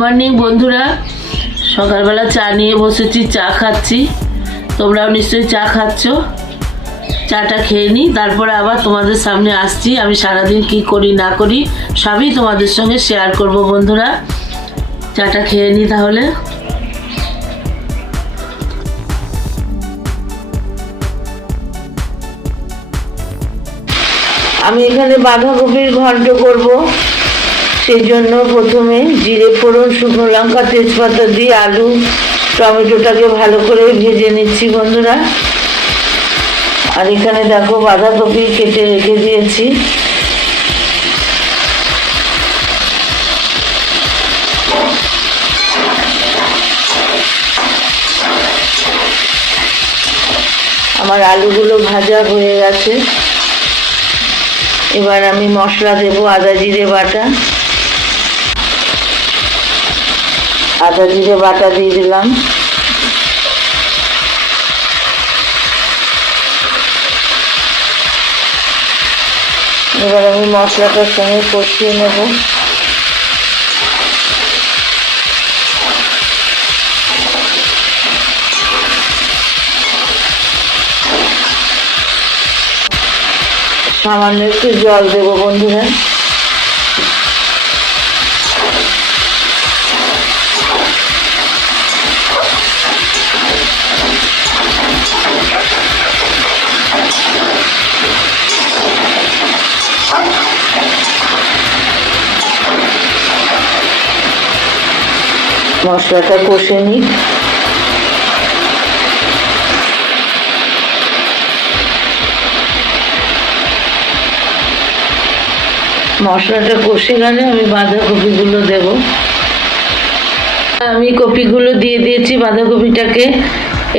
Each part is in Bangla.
মর্নিং বন্ধুরা, সকালবেলা চা নিয়ে বসেছি, চা খাচ্ছি। তোমরাও নিশ্চয়ই চা খাচ্ছ। চাটা খেয়ে নিই, তারপরে আবার তোমাদের সামনে আসছি। আমি সারাদিন কি করি না করি সবই তোমাদের সঙ্গে শেয়ার করব বন্ধুরা। চাটা খেয়ে নিই তাহলে। আমি এখানে বাঁধাকপির ঘন্ট করব। সেই জন্য প্রথমে জিরে ফোড়ন, শুকনো লঙ্কা, তেজপাতা দিয়ে আলু টমেটোটাকে ভালো করে ভেজে নিচ্ছি বন্ধুরা। আর এখানে দেখো বাঁধাকপি কেটে রেখে দিয়েছি। আমার আলুগুলো ভাজা হয়ে গেছে। এবার আমি মশলা দেব। আদা জিরে বাটা, আদা জিরে বাটা দিয়ে দিলাম। এবার আমি মশলাটার সঙ্গে কষিয়ে নেব। সামান্য একটু জল দেব বন্ধুরা। মশলাটা কষে নিই। মশলাটা কষে গেলে আমি বাঁধাকপিগুলো দেব। আমি কপিগুলো দিয়ে দিয়েছি, বাঁধাকপিটাকে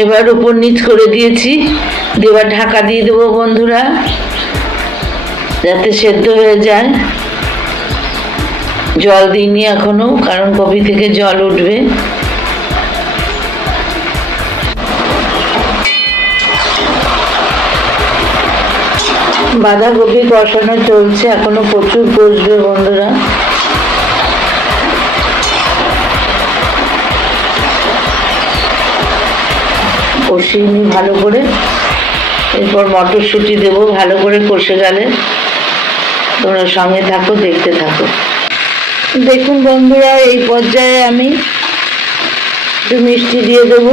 এবার উপর নিচ করে দিয়েছি। এবার ঢাকা দিয়ে দেবো বন্ধুরা, যাতে সেদ্ধ হয়ে যায়। জল দিইনি এখনো, কারণ কপি থেকে জল উঠবে। বাঁধাকপি কষানো চলছে, এখনো প্রচুর কষবে বন্ধুরা। কষিয়ে নিই ভালো করে। এরপর মটরশুঁটি দেবো ভালো করে কষে গেলে। তোমরা সঙ্গে থাকো, দেখতে থাকো। দেখুন বন্ধুরা, এই পর্যায়ে আমি একটু মিষ্টি দিয়ে দেব।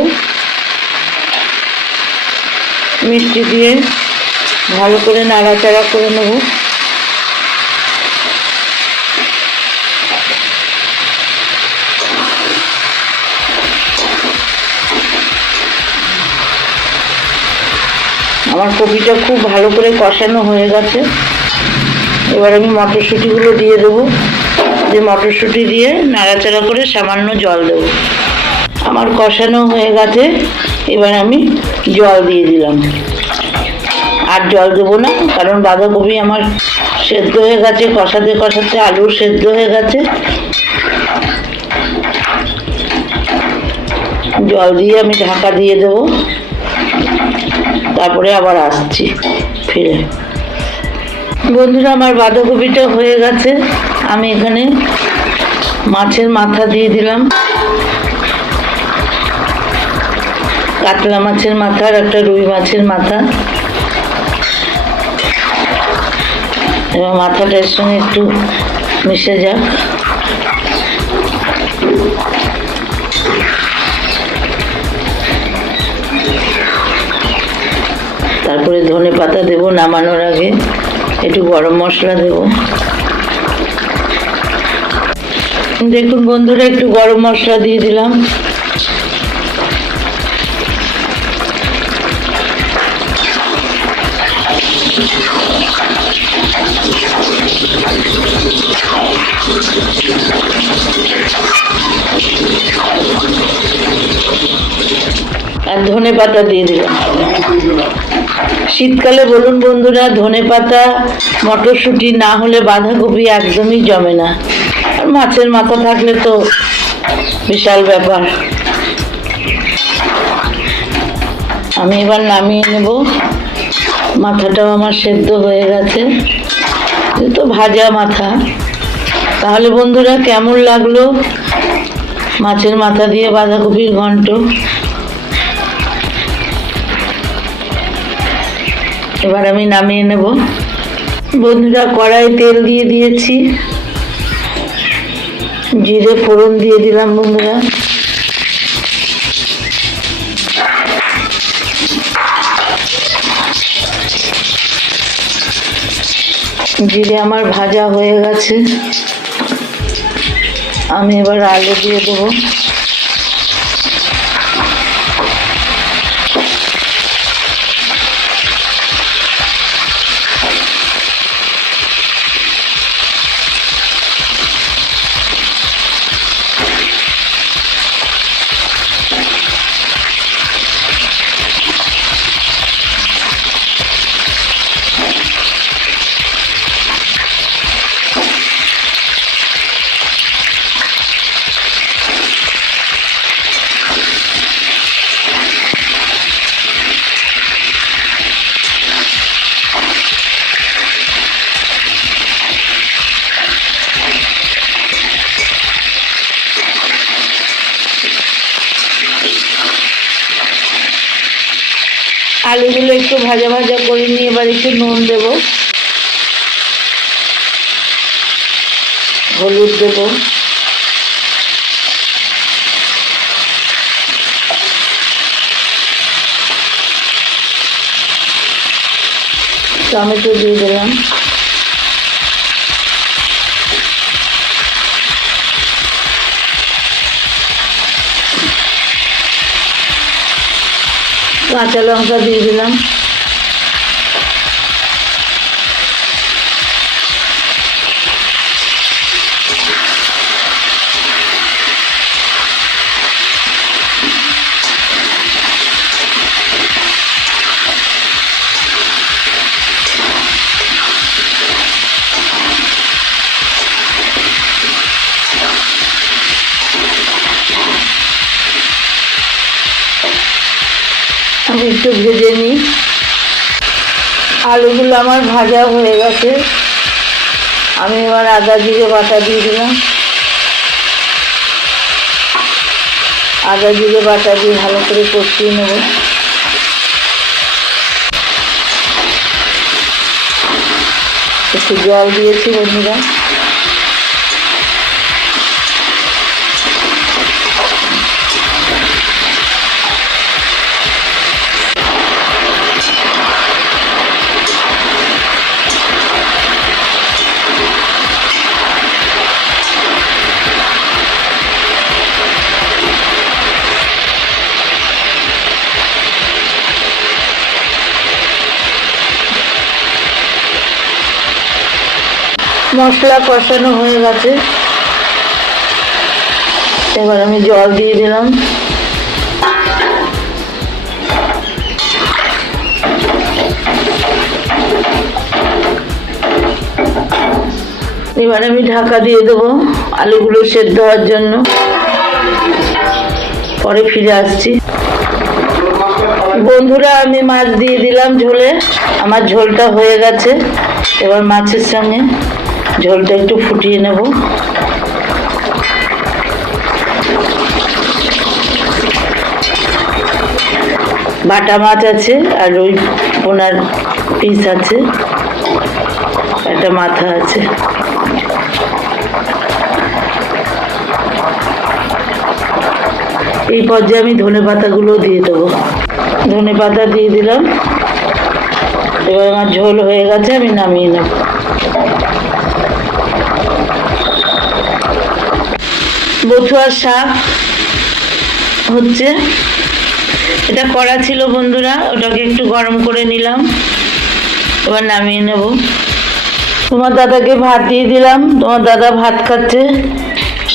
মিষ্টি দিয়ে ভালো করে নাড়াচাড়া করে নেব। আমার কপিটা খুব ভালো করে কষানো হয়ে গেছে। এবার আমি মটরশুঁটিগুলো দিয়ে দেবো। যে মটরশুঁটি দিয়ে নাড়াচাড়া করে সামান্য জল দেবো। আমার কষানো হয়ে গেছে, এবার আমি জল দিয়ে দিলাম। আর জল দেবো না, কারণ বাঁধাকপি আমার সেদ্ধ হয়ে গেছে। কষাতে কষাতে আলু সেদ্ধ হয়ে গেছে। জল দিয়ে আমি ঢাকা দিয়ে দেবো। তারপরে আবার আসছি ফিরে। বন্ধুরা, আমার বাঁধাকপিটা হয়ে গেছে। আমি এখানে মাছের মাথা দিয়ে দিলাম। কাতলা মাছের মাথা আর একটা রুই মাছের মাথা। এবার মাথাটার সঙ্গে একটু মিশে যাক। তারপরে ধনে পাতা দেবো নামানোর আগে। একটু গরম মশলা দেব। দেখুন বন্ধুরা, একটু গরম মশলা দিয়ে দিলাম। আর ধনে পাতা দিয়ে দিলাম। শীতকালে বলুন বন্ধুরা, ধনে পাতা মটরশুঁটি না হলে বাঁধাকপি একদমই জমে না। আর মাছের মাথা থাকলে তো বিশাল ব্যাপার। আমি এবার নামিয়ে নেব। মাথাটাও আমার সেদ্ধ হয়ে গেছে, তো ভাজা মাথা। তাহলে বন্ধুরা কেমন লাগলো মাছের মাথা দিয়ে বাঁধাকপির ঘন্ট? এবার আমি নামিয়ে নেব। বন্ধুরা কড়াই তেল দিয়ে দিয়েছি, জিরে ফোড়ন দিয়ে দিলাম বন্ধুরা। জিরে আমার ভাজা হয়ে গেছে, আমি এবার আলু দিয়ে দেবো। আলুগুলো একটু ভাজা ভাজা করে নিয়ে এবার একটু নুন দেব, হলুদ দেব, টমেটো দিয়ে দিলাম, কাঁচা লঙ্কা দিয়ে দিলাম, আমি একটু ভেজে নিই। আলুগুলো আমার ভাজা হয়ে গেছে, আমি এবার আদা জিরে বাটা দিয়ে দিলাম। আদা জিরে বাটা দিয়ে ভালো করে কষিয়ে নেব। একটু জল দিয়েছি বন্ধুরা। মশলা কষানো হয়ে গেছে, এবার আমি জল দিয়ে দিলাম। এবার আমি ঢাকা দিয়ে দেবো আলুগুলো সেদ্ধ হওয়ার জন্য, পরে ফিরে আসছি। বন্ধুরা আমি মাছ দিয়ে দিলাম ঝোলে, আমার ঝোলটা হয়ে গেছে। এবার মাছের সঙ্গে ঝোলটা একটু ফুটিয়ে নেব। বাটা মাছ আছে আর ওই পোনার পিস আছে, একটা মাথা আছে। এই পর্যায়ে আমি ধনে পাতাগুলো দিয়ে দেবো। ধনে পাতা দিয়ে দিলাম। এবার আমার ঝোল হয়ে গেছে, আমি নামিয়ে নেব। বথুয়ার শাক হচ্ছে, এটা করা ছিল বন্ধুরা, ওটাকে একটু গরম করে নিলাম, এবার নামিয়ে নেব। তোমার দাদাকে ভাত দিয়ে দিলাম, তোমার দাদা ভাত খাচ্ছে,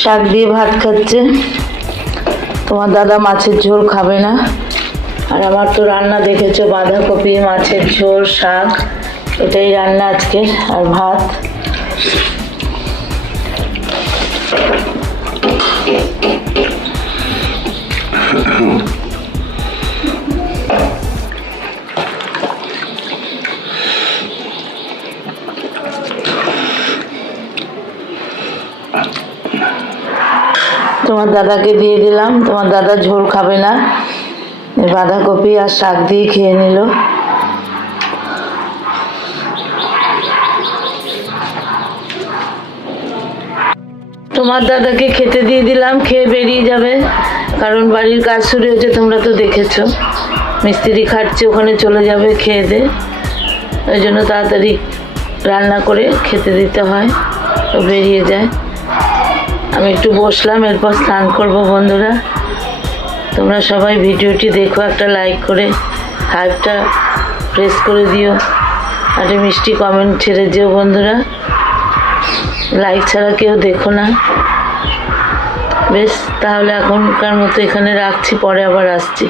শাক দিয়ে ভাত খাচ্ছে। তোমার দাদা মাছের ঝোল খাবে না। আর আমার তো রান্না দেখেছো, বাঁধাকপি, মাছের ঝোল, শাক, এটাই রান্না আজকে, আর ভাত। তোমার দাদাকে দিয়ে দিলাম, তোমার দাদা ঝোল খাবে না, বাঁধাকপি আর শাক দিয়ে খেয়ে নিল। তোমার দাদাকে খেতে দিয়ে দিলাম, খেয়ে বেরিয়ে যাবে, কারণ বাড়ির কাজ শুরু হয়েছে, তোমরা তো দেখেছো। মিস্ত্রি খাটছে, ওখানে চলে যাবে খেয়ে দে, ওই জন্য তাড়াতাড়ি রান্না করে খেতে দিতে হয়, তো বেরিয়ে যায়। আমি একটু বসলাম, এরপর স্নান করবো। বন্ধুরা, তোমরা সবাই ভিডিওটি দেখো, একটা লাইক করে হাইপটা প্রেস করে দিও, একটা মিষ্টি কমেন্ট ছেড়ে দিও। বন্ধুরা, লাইক ছাড়া কেউ দেখো না। বেশ, তাহলে এখনকার মতো এখানে রাখছি, পরে আবার আসছি।